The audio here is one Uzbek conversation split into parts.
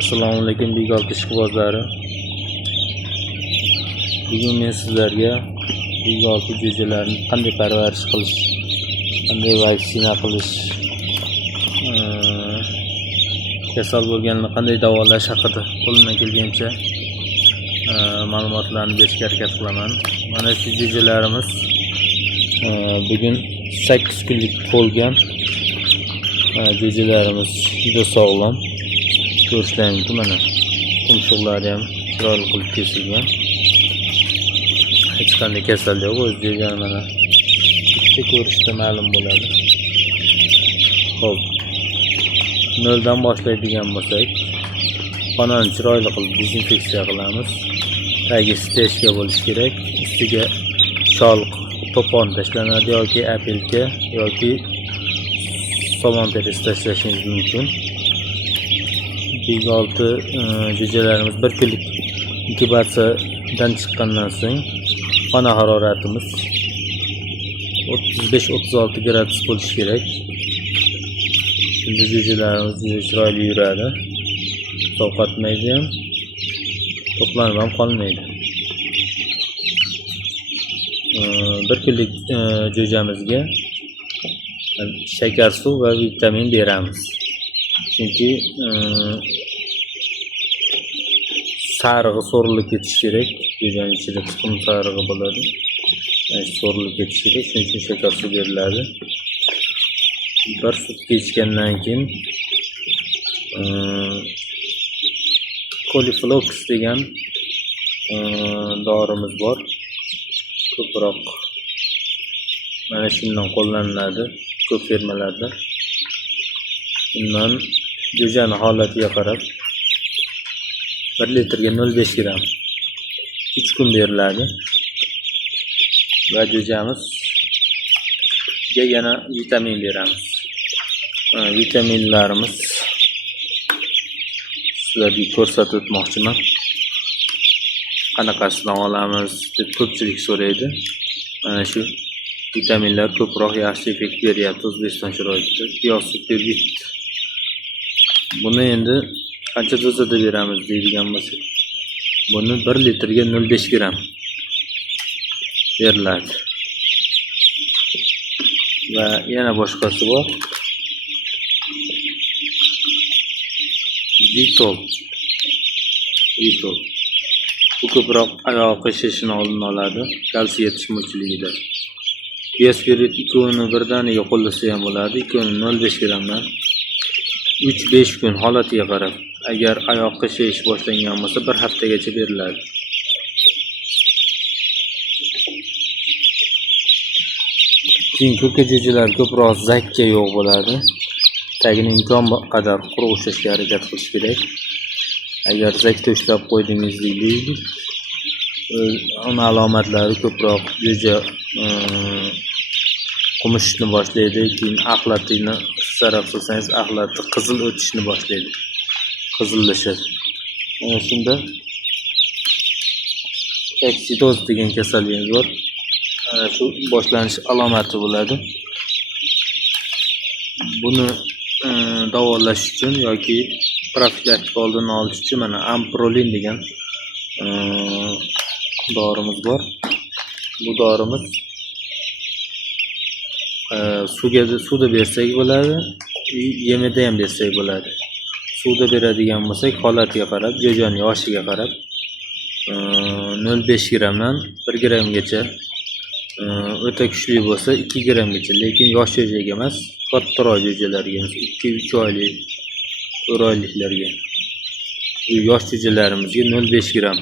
Assalomu alaykum Bigol ishqibozlari. Bugun men sizlarga Bigol jo'jalarni qanday parvarish qilish, qanday vaksina qilish, kasal bo'lganini qanday davolash haqida qo'limdan kelgancha ma'lumotlarni berishga harakat qilaman. Mana shu jo'jalarimiz bugun 8 kunlik to'lgan jo'jalarimiz juda sog'lom. Ko'rishlar mumkin, mana tumshuqlari ham chiroyli qilib kesilgan. Hech qanday kasallik yo'q, o'ziga mana bitta ko'rishda ma'lum bo'ladi. Xo'p, noldan boshlaydigan bo'lsak, xonani chiroyli qilib dezinfeksiya qilamiz. Tagi stechka bo'lishi kerak. Ustiga shol to'pon tashlanadi yoki apelka yoki somon terisi tashlashingiz mumkin. Bigol jo'jalarimiz 1 kunlik inkubatsiyadan chiqqandan so'ng xona haroratimiz 35-36 gradus bo'lishi kerak. Shunda jo'jalarimiz juda chiroyli yuradi. Sovqotmaydi ham, to'planib ham qolmaydi. 1 kunlik jo'jamizga shakar suv va vitamin beramiz. Chunki sarig'i so'rilib ketishi kerak. Jo'janing ichida tuxum sarig'i bo'ladi. So'rilib ketishi kerak, shuning uchun shakar suv beriladi. Bir sutka ichgandan keyin Coliflox degan dorimiz bor. Ko'proq mana shundan qo'llaniladi ko'p fermalarda. Bundan jo'jani holatiga qarab 1 litrga 0,5 gram 3 kun beriladi. Va jo'jamizga yana vitamin beramiz. Vitaminlarimiz sizlarga ko'rsatib o'tmoqchiman. Qanaqasidan olamiz deb ko'pchilik so'raydi. Mana shu vitaminlar ko'proq yaxshi effekt beryapti O'zbekiston sharoitida. Biosuperdit. Buni endi qancha dozada beramiz deydigan bo'lsak, buni 1 litrga 0,5 gram beriladi. Va yana boshqasi bor. Vitol. Bu ko'proq oyoq qishishini oldini oladi, kalsiy yetishmovchiligida. Biospirit ikkovini birdaniga qo'llasa ham bo'ladi. Ikkovini 0,5 gramdan 3-5 kun holatiga qarab, agar oyoq qishish boshlangan bo'lsa 1 haftagacha beriladi. Keyin ko'ka jo'jalar ko'proq zakka yo'q bo'ladi. Tagini imkon qadar quruq ushlashga harakat qilish kerak. Agar zakda ushlab qo'ydingiz deylik, uni alomatlari ko'proq jo'ja qumishni boshlaydi, keyin axlatini sarf qilsangiz axlati qizil o'tishni boshlaydi. Qizillashadi. Shunda eksidoz degan kasallik bor. Shu boshlanish alomati bo'ladi. Buni davolash uchun yoki profilaktik oldini olish uchun mana amprolin degan dorimiz bor. Bu dorimiz suvda bersak bo'ladi, yemida ham bersak bo'ladi. Suvda beradigan bo'lsak, holatiga qarab, jo'janing yoshiga qarab 0,5 gramdan 1 gramgacha, o'ta kuchli bo'lsa 2 gramgacha, lekin yosh jo'jaga emas, kattaroq jo'jalarga, 2-3 oylik, 4 oyliklarga. Bu yosh jo'jalarimizga 0,5 gram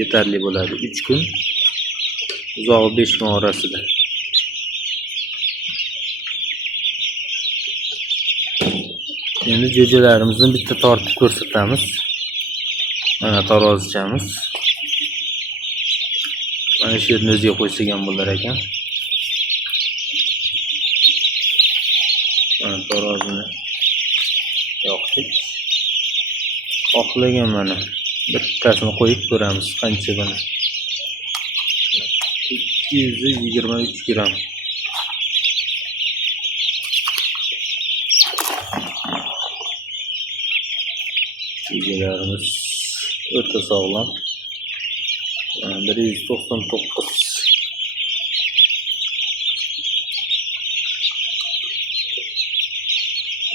yetarli bo'ladi. 3 kun, uzog'i 5 kun orasida. Endi jo'jalarimizni bitta tortib ko'rsatamiz. Mana tarozichamiz. Mana shu yerni o'ziga qo'ysak ham bo'lar ekan. Mana tarozini yoqdik. Xohlagan mana bittasini qo'yib ko'ramiz qancha buni. 223 gram. Jo'jalarimiz o'ta sog'lom. 199.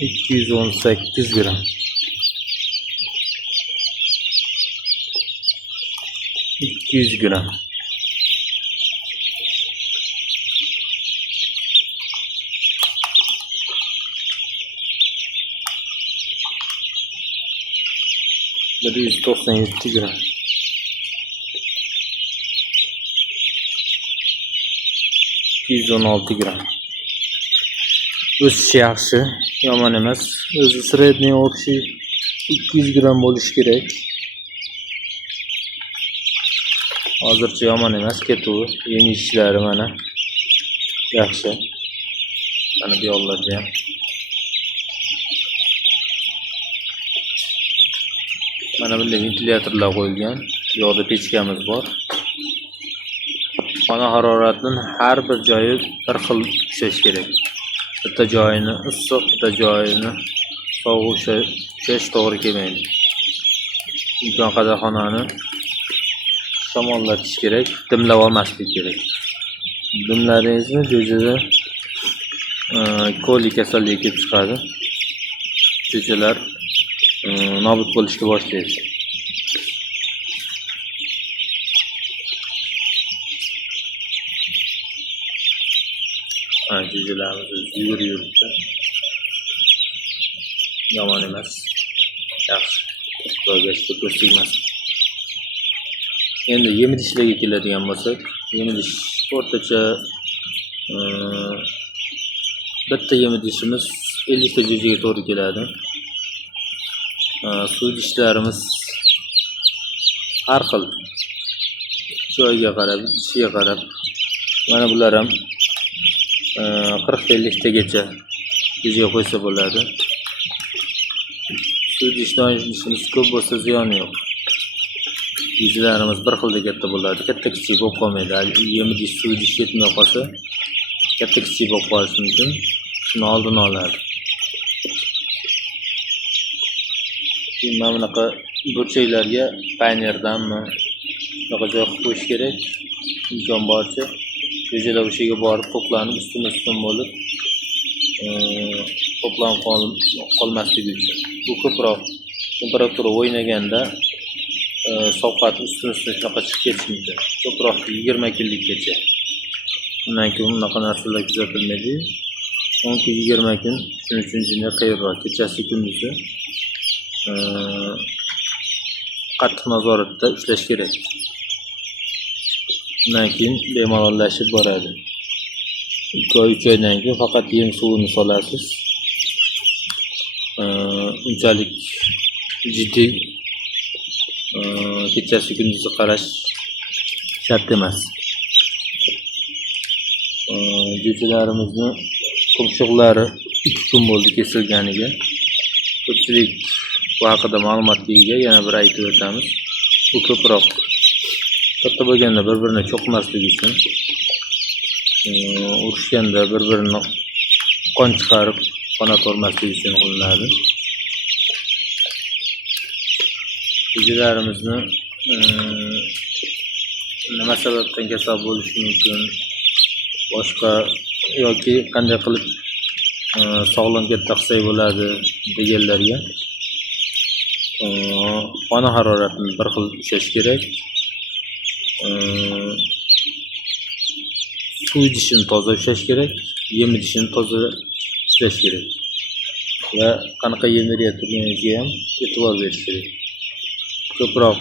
218 gram. 200 gram. Bir 197 gram. 216 gram. O'sishi yaxshi, yomon emas. O'zi sredniy общий 200 gram bo'lishi kerak. Hozircha yomon emas, ketuvi, yemishlari mana yaxshi. Mana bu yo'llarda ham. Mana bunday ventilyatorlar qo'yilgan. Bu yoqda pechkamiz bor. Xona haroratining har bir joyi bir xil ushlash kerak. Bitta joyini issiq, bitta joyini sovuq ushlash to'g'ri kelmaydi. Imkon qadar xonani shamollatish kerak, dimlab olmaslik kerak. Dimlaringizni jo'jada koli kasalligi kelib chiqadi. Jo'jalar nobud bo'lishga boshlaydi. Jo'jalarimiz yuribdi. Yomon emas. Yaxshi. Xudoga shukr tegmas. Endi yem idishlarga keladigan bo'lsak, yem idish o'rtacha bitta yem idishimiz 50 ta jo'jaga to'g'ri keladi. Suv idishlarimiz har xil. Joyiga qarab, ishiga qarab. Mana bular ham 40-50 tagacha jo'jaga qo'ysa bo'ladi. Suv idishimiz ko'p bo'lsa ziyoni yo'q. Jo'jalarimiz bir xilda katta bo'ladi. Katta kichik bo'lib qolmaydi. Yem idish, suv idish yetmay qolsa, katta kichik bo'lib qolishi mumkin. Shuni oldini oladi. Mana bunaqa burchaklarga paynerdanmi bunaqa joy qilib qo'yish kerak. Imkon boricha jo'jalar o'sha yerga borib to'planib, ustma-ustun bo'lib to'planib qolmasligi uchun. Bu ko'proq temperatura o'ynaganda sovqat ustun-ustun shunaqa chiqib ketishi mumkin. Ko'proq 20 kunlikgacha. Undan keyin bunaqa narsalar kuzatilmaydi. 10 kun, 20 kun, shuning uchun jinni qayerroq kechasi kunduzi qattiq nazoratda ushlash kerak. Undan keyin bemalolashib boradi. 2 oy, 3 oydan keyin faqat yem suvini solasiz. Unchalik jiddiy kechasi kunduzi qarash shart emas. Jo'jalarimizni qumshuqlari 2 kun bo'ldi kesilganiga. Ko'pchilik bu haqida ma'lumotga ega, yana bir aytib o'tamiz. Bu ko'proq katta bo'lganda bir-birini cho'qmasligi uchun, urushganda bir-birini qon chiqarib, qonat olmasligi uchun qilinadi. Jo'jalarimizni nima sababdan kasal bo'lishi mumkin, boshqa yoki qanday qilib sog'lom katta qilsak bo'ladi deganlarga xona haroratini bir xil ushlash kerak. Suv idishini toza ushlash kerak, yem idishini toza ushlash kerak va qanaqa yem berayotganingizga ham e'tibor berish kerak. Ko'proq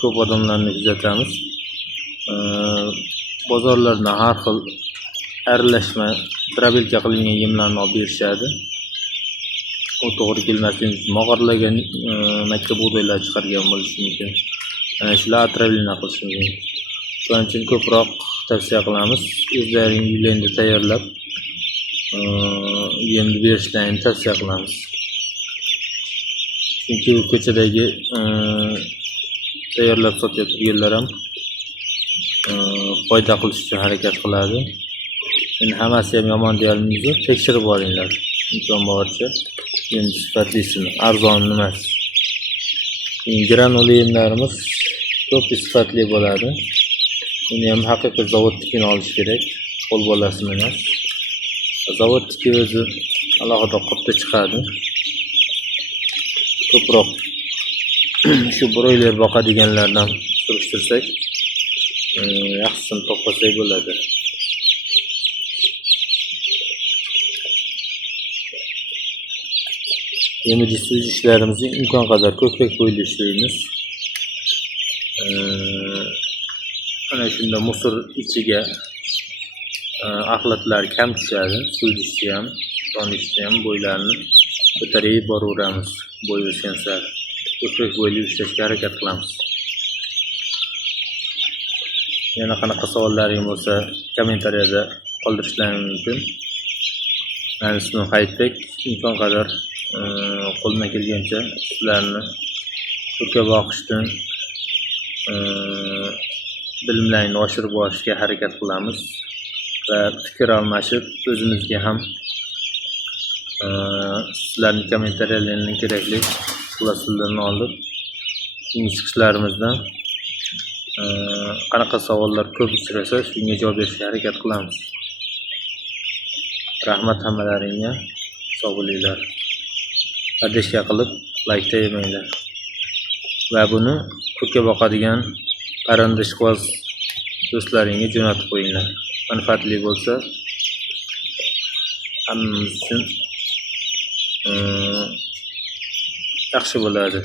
ko'p odamlarni kuzatamiz. Bozorlarda har xil aralashma, trabelka qilingan yemlarni olib berishadi. U to'g'ri kelmasligi uchun mog'orlagan makka bug'doylar chiqargan bo'lishi mumkin. Ana shular atravlina qilishi mumkin. Shuning uchun ko'proq tavsiya qilamiz, o'zlaringiz uylarda tayyorlab yemni berishlarini tavsiya qilamiz. Chunki u ko'chadagi tayyorlab sotayotganlar ham foyda qilish uchun harakat qiladi. Endi hammasi ham yomon deyolmaymiz, tekshirib olinglar. Imkon boricha endi sifatlisini, arzon emas. Granul yemlarimiz ko'p sifatli bo'ladi. Uni ham haqiqiy zavodnikini olish kerak, qo'l bolasini emas. Zavodniki o'zi alohida qopda chiqadi. Ko'proq shu broiler boqadiganlardan surishtirsak, yaxshisini topasak bo'ladi. Yemidish ishlarimizni imkon qadar ko'proq bo'yli ishlaymiz. Ana shunda musor ichiga axlatlar kam tushadi. Suv ichishda ham, don ichishda ham bo'ylarni ko'tarib boraveramiz. Bo'y o'sgan sari ko'proq bo'yli ishlashga harakat qilamiz. Yana qanaqa savollaring bo'lsa, kommentariyada qoldirishlaring mumkin. Men ismim Hayitbek. Imkon qadar qo'ldan kelgancha sizlarni turka boqishdan bilimlaringni oshirib borishga harakat qilamiz va fikr almashib o'zimizga ham sizlarning kommentariyalaringizdan kerakli xulosalarni olib keyingi chiqishlarimizdan qanaqa savollar ko'p uchrasa shunga javob berishga harakat qilamiz. Rahmat hammalaringga, sog' bo'linglar. Adashga qilib like yemanglar va buni turka boqadigan qarindishvoz do'stlaringga jo'natib qo'yinglar. Manfaatli bo'lsa hammamiz uchun yaxshi bo'ladi.